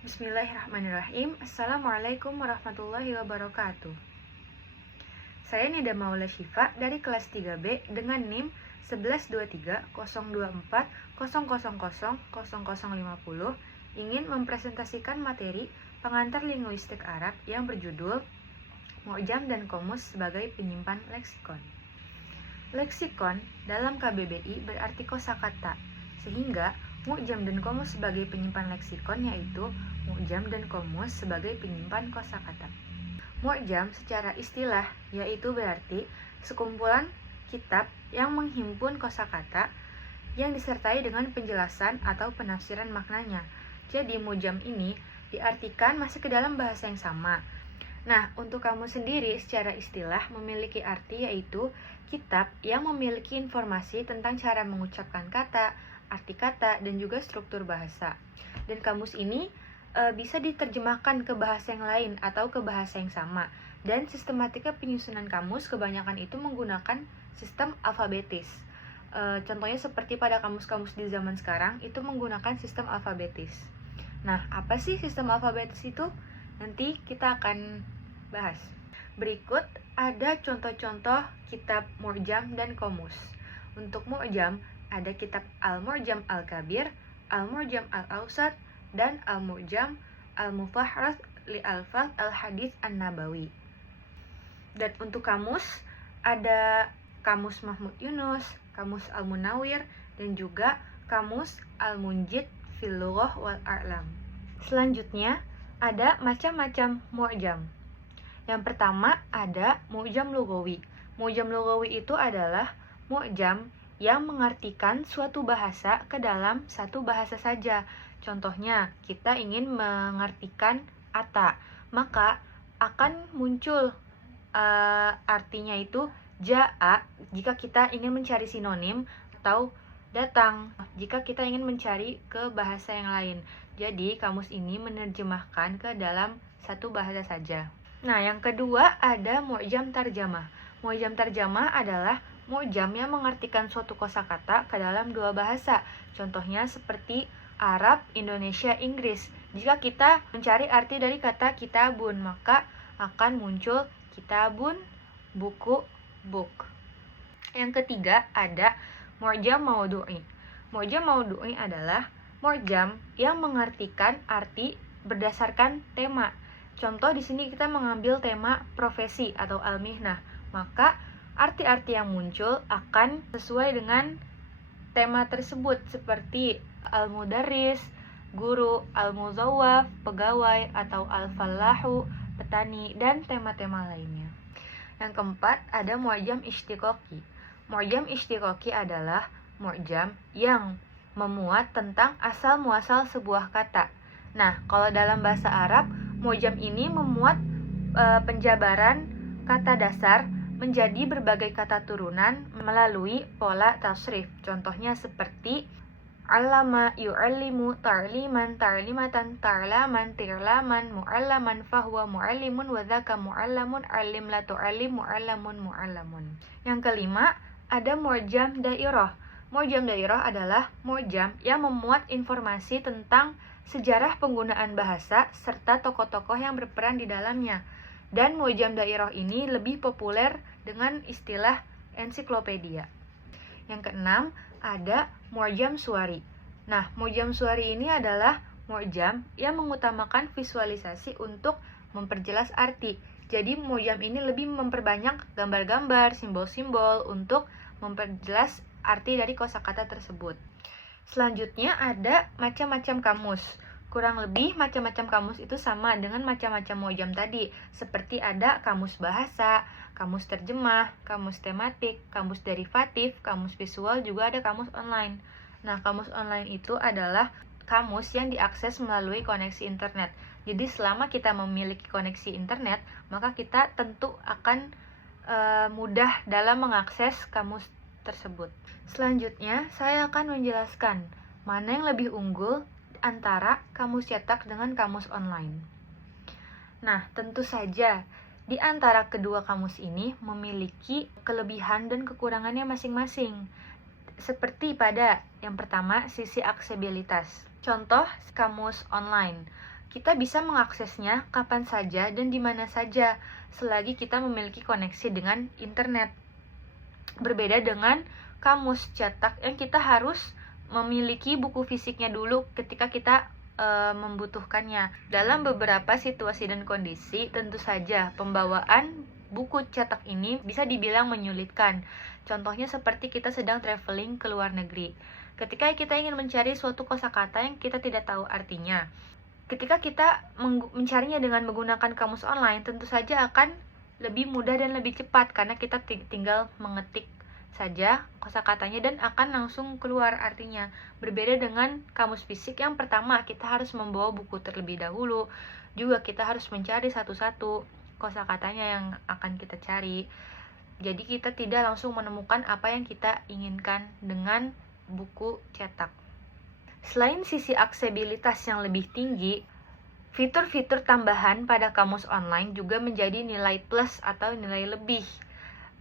Bismillahirrahmanirrahim. Assalamualaikum warahmatullahi wabarakatuh. Saya Nida Maula Syifa dari kelas 3B dengan NIM 1123-024-000-0050 ingin mempresentasikan materi pengantar linguistik Arab yang berjudul Mu'jam dan Qomus sebagai penyimpan leksikon. Leksikon dalam KBBI berarti kosakata, sehingga Mu'jam dan Qomus sebagai penyimpan leksikon yaitu Mu'jam dan Qomus sebagai penyimpan kosakata. Mu'jam secara istilah yaitu berarti sekumpulan kitab yang menghimpun kosakata yang disertai dengan penjelasan atau penafsiran maknanya. Jadi Mu'jam ini diartikan masih ke dalam bahasa yang sama. Nah, untuk kamu sendiri secara istilah memiliki arti yaitu kitab yang memiliki informasi tentang cara mengucapkan kata, arti kata, dan juga struktur bahasa. Dan kamus ini bisa diterjemahkan ke bahasa yang lain atau ke bahasa yang sama. Dan sistematika penyusunan kamus kebanyakan itu menggunakan sistem alfabetis. Contohnya seperti pada kamus-kamus di zaman sekarang itu menggunakan sistem alfabetis. Nah, apa sih sistem alfabetis itu? Nanti kita akan bahas. Berikut ada contoh-contoh kitab Mu'jam dan Qomus. Untuk Mu'jam ada kitab Al-Mu'jam Al-Kabir, Al-Mu'jam Al-Awsat, dan Al-Mu'jam Al-Mufahras li Al-Faz Al-Hadits An-Nabawi. Dan untuk kamus ada Kamus Mahmud Yunus, Kamus Al-Munawir, dan juga Kamus Al-Munjid fil Lughah wal A'lam. Selanjutnya ada macam-macam mu'jam. Yang pertama ada mu'jam lugawi. Mu'jam lugawi itu adalah mu'jam yang mengartikan suatu bahasa ke dalam satu bahasa saja. Contohnya, kita ingin mengartikan ata, maka akan muncul artinya itu ja'a jika kita ingin mencari sinonim, atau datang jika kita ingin mencari ke bahasa yang lain. Jadi, kamus ini menerjemahkan ke dalam satu bahasa saja. Nah, yang kedua ada mu'jam tarjamah. Mu'jam tarjamah adalah mu'jam yang mengartikan suatu kosakata ke dalam dua bahasa. Contohnya seperti Arab, Indonesia, Inggris. Jika kita mencari arti dari kata kitabun, maka akan muncul kitabun, buku, book. Yang ketiga ada mu'jam maudu'i. Mu'jam maudu'i adalah mu'jam yang mengartikan arti berdasarkan tema. Contoh di sini kita mengambil tema profesi atau al-mihnah, maka arti-arti yang muncul akan sesuai dengan tema tersebut seperti al-mudarris, guru, al-muzawwaf, pegawai, atau al-fallahu, petani, dan tema-tema lainnya. Yang keempat ada mu'jam istiqoqi. Mu'jam istiqoqi adalah mu'jam yang memuat tentang asal-muasal sebuah kata. Nah, kalau dalam bahasa Arab, mu'jam ini memuat penjabaran kata dasar menjadi berbagai kata turunan melalui pola tasrif. Contohnya seperti allama, yu'allimu, ta'liman, ta'limatan, ta'laman, tirlaman, mu'allaman, fahuwa mu'allimun, wadhaka mu'allamun, alim la tu'allim, mu'allamun, mu'allamun. Yang kelima, ada mu'jam dairah. Mu'jam dairah adalah mu'jam yang memuat informasi tentang sejarah penggunaan bahasa serta tokoh-tokoh yang berperan di dalamnya. Dan mu'jam dairah ini lebih populer dengan istilah ensiklopedia. Yang keenam, ada mu'jam suwari. Nah, mu'jam suwari ini adalah mu'jam yang mengutamakan visualisasi untuk memperjelas arti. Jadi, mu'jam ini lebih memperbanyak gambar-gambar, simbol-simbol untuk memperjelas arti dari kosakata tersebut. Selanjutnya ada macam-macam kamus. Kurang lebih macam-macam kamus itu sama dengan macam-macam mu'jam tadi. Seperti ada kamus bahasa, kamus terjemah, kamus tematik, kamus derivatif, kamus visual, juga ada kamus online. Nah, kamus online itu adalah kamus yang diakses melalui koneksi internet. Jadi selama kita memiliki koneksi internet, maka kita tentu akan mudah dalam mengakses kamus tersebut. Selanjutnya, saya akan menjelaskan mana yang lebih unggul antara kamus cetak dengan kamus online. Nah, tentu saja di antara kedua kamus ini memiliki kelebihan dan kekurangannya masing-masing. Seperti pada yang pertama, sisi aksesibilitas. Contoh kamus online. kita bisa mengaksesnya kapan saja dan di mana saja selagi kita memiliki koneksi dengan internet. Berbeda dengan kamus cetak yang kita harus memiliki buku fisiknya dulu ketika kita membutuhkannya. Dalam beberapa situasi dan kondisi, tentu saja pembawaan buku cetak ini bisa dibilang menyulitkan. Contohnya seperti kita sedang traveling ke luar negeri. Ketika kita ingin mencari suatu kosakata yang kita tidak tahu artinya, ketika kita mencarinya dengan menggunakan kamus online, tentu saja akan lebih mudah dan lebih cepat karena kita tinggal mengetik saja kosakatanya dan akan langsung keluar artinya. Berbeda dengan kamus fisik yang pertama kita harus membawa buku terlebih dahulu, juga kita harus mencari satu-satu kosakatanya yang akan kita cari. Jadi kita tidak langsung menemukan apa yang kita inginkan dengan buku cetak. Selain sisi aksesibilitas yang lebih tinggi, fitur-fitur tambahan pada kamus online juga menjadi nilai plus atau nilai lebih,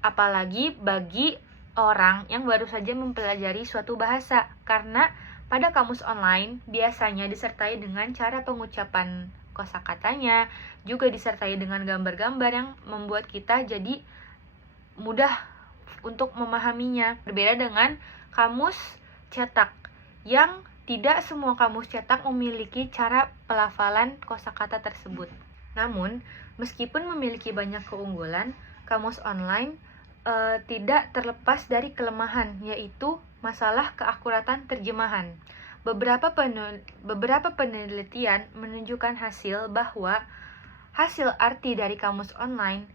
apalagi bagi orang yang baru saja mempelajari suatu bahasa, karena pada kamus online biasanya disertai dengan cara pengucapan kosakatanya, juga disertai dengan gambar-gambar yang membuat kita jadi mudah untuk memahaminya. Berbeda dengan kamus cetak yang tidak semua kamus cetak memiliki cara pelafalan kosakata tersebut. Namun, meskipun memiliki banyak keunggulan, kamus online tidak terlepas dari kelemahan, yaitu masalah keakuratan terjemahan. Beberapa penelitian menunjukkan bahwa hasil arti dari kamus online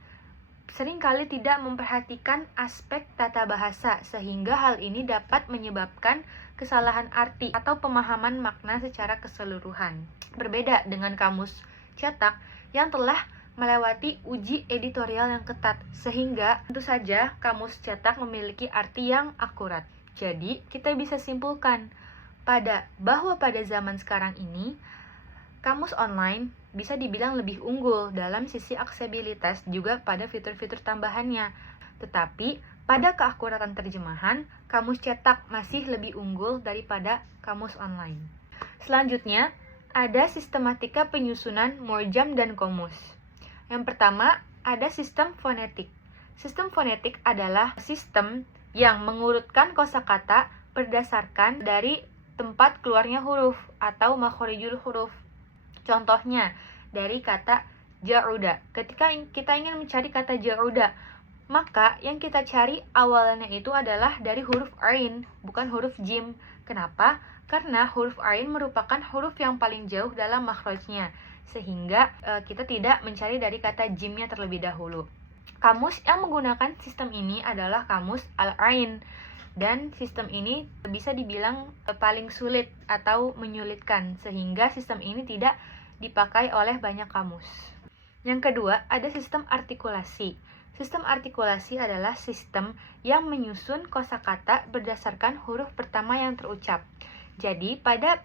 seringkali tidak memperhatikan aspek tata bahasa, sehingga hal ini dapat menyebabkan kesalahan arti atau pemahaman makna secara keseluruhan. Berbeda dengan kamus cetak yang telah melewati uji editorial yang ketat, sehingga tentu saja kamus cetak memiliki arti yang akurat. Jadi, kita bisa simpulkan bahwa pada zaman sekarang ini, kamus online bisa dibilang lebih unggul dalam sisi aksesibilitas juga pada fitur-fitur tambahannya. Tetapi, pada keakuratan terjemahan, kamus cetak masih lebih unggul daripada kamus online. Selanjutnya, ada sistematika penyusunan mu'jam dan qomus. Yang pertama, ada sistem fonetik. Sistem fonetik adalah sistem yang mengurutkan kosakata berdasarkan dari tempat keluarnya huruf atau makhorijul huruf. Contohnya, dari kata ja'uda. Ketika kita ingin mencari kata ja'uda, maka yang kita cari awalnya itu adalah dari huruf ain, bukan huruf jim. Kenapa? Karena huruf ain merupakan huruf yang paling jauh dalam makhrajnya, sehingga kita tidak mencari dari kata jimnya terlebih dahulu. Kamus yang menggunakan sistem ini adalah kamus al-ain, dan sistem ini bisa dibilang paling sulit atau menyulitkan, sehingga sistem ini tidak dipakai oleh banyak kamus. Yang kedua, ada sistem artikulasi. Sistem artikulasi adalah sistem yang menyusun kosakata berdasarkan huruf pertama yang terucap. Jadi, pada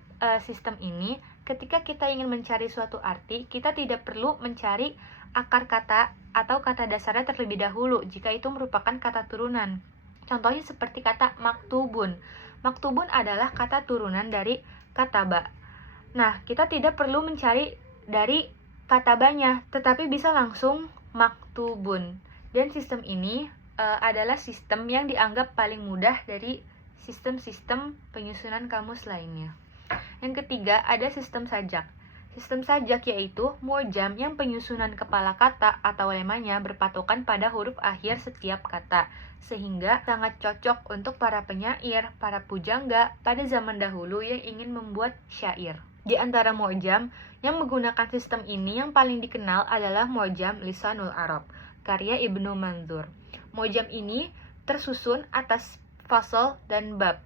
sistem ini, ketika kita ingin mencari suatu arti, kita tidak perlu mencari akar kata atau kata dasarnya terlebih dahulu jika itu merupakan kata turunan. Contohnya seperti kata maktubun. Maktubun adalah kata turunan dari kataba. Nah, kita tidak perlu mencari dari katabanya, tetapi bisa langsung maktubun. Dan sistem ini adalah sistem yang dianggap paling mudah dari sistem-sistem penyusunan kamus lainnya. Yang ketiga, ada sistem sajak. Sistem sajak yaitu mu'jam yang penyusunan kepala kata atau lemanya berpatokan pada huruf akhir setiap kata, sehingga sangat cocok untuk para penyair, para pujangga pada zaman dahulu yang ingin membuat syair. Di antara mu'jam yang menggunakan sistem ini yang paling dikenal adalah mu'jam Lisanul Arab, karya Ibnu Manzur. Mu'jam ini tersusun atas fasal dan bab.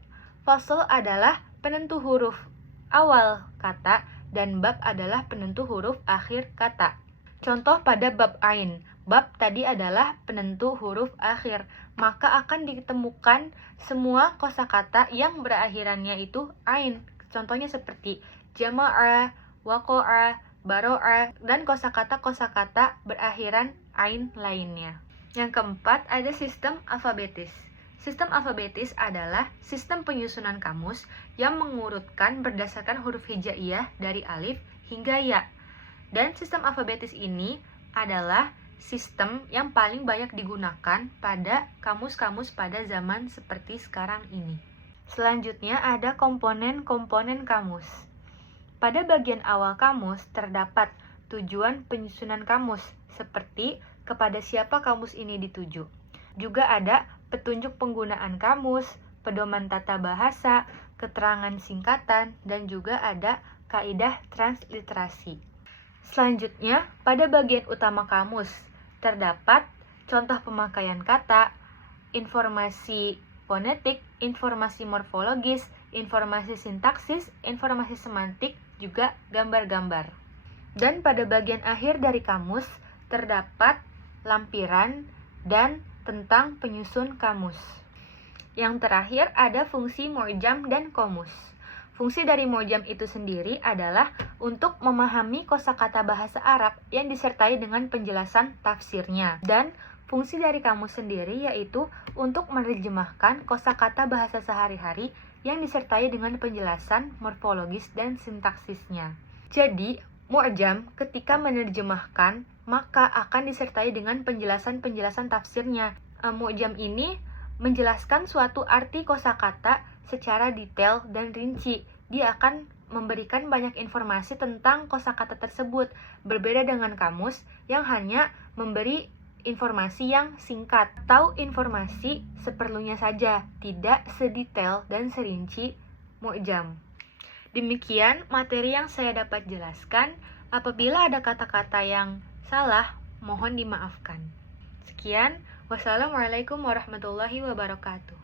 Fasal adalah penentu huruf awal kata dan bab adalah penentu huruf akhir kata. Contoh pada bab ain. Bab tadi adalah penentu huruf akhir, maka akan ditemukan semua kosakata yang berakhirannya itu ain. Contohnya seperti jama'a, waqa'a, baro'a, dan kosakata-kosakata berakhiran ain lainnya. Yang keempat, ada sistem alfabetis. Sistem alfabetis adalah sistem penyusunan kamus yang mengurutkan berdasarkan huruf hijaiyah dari alif hingga ya. Dan sistem alfabetis ini adalah sistem yang paling banyak digunakan pada kamus-kamus pada zaman seperti sekarang ini. Selanjutnya ada komponen-komponen kamus. Pada bagian awal kamus terdapat tujuan penyusunan kamus, seperti kepada siapa kamus ini dituju. Juga ada petunjuk penggunaan kamus, pedoman tata bahasa, keterangan singkatan, dan juga ada kaidah transliterasi. Selanjutnya, pada bagian utama kamus terdapat contoh pemakaian kata, informasi fonetik, informasi morfologis, informasi sintaksis, informasi semantik, juga gambar-gambar. Dan pada bagian akhir dari kamus terdapat lampiran dan tentang penyusun kamus. Yang terakhir ada fungsi mu'jam dan qomus. Fungsi dari mu'jam itu sendiri adalah untuk memahami kosakata bahasa Arab yang disertai dengan penjelasan tafsirnya. Dan fungsi dari kamus sendiri yaitu untuk menerjemahkan kosakata bahasa sehari-hari yang disertai dengan penjelasan morfologis dan sintaksisnya. Jadi, mu'jam ketika menerjemahkan maka akan disertai dengan penjelasan-penjelasan tafsirnya. Mu'jam ini menjelaskan suatu arti kosakata secara detail dan rinci. Dia akan memberikan banyak informasi tentang kosakata tersebut, berbeda dengan kamus yang hanya memberi informasi yang singkat atau informasi seperlunya saja, tidak sedetail dan serinci mu'jam. Demikian materi yang saya dapat jelaskan. Apabila ada kata-kata yang salah, mohon dimaafkan. Sekian, wassalamualaikum warahmatullahi wabarakatuh.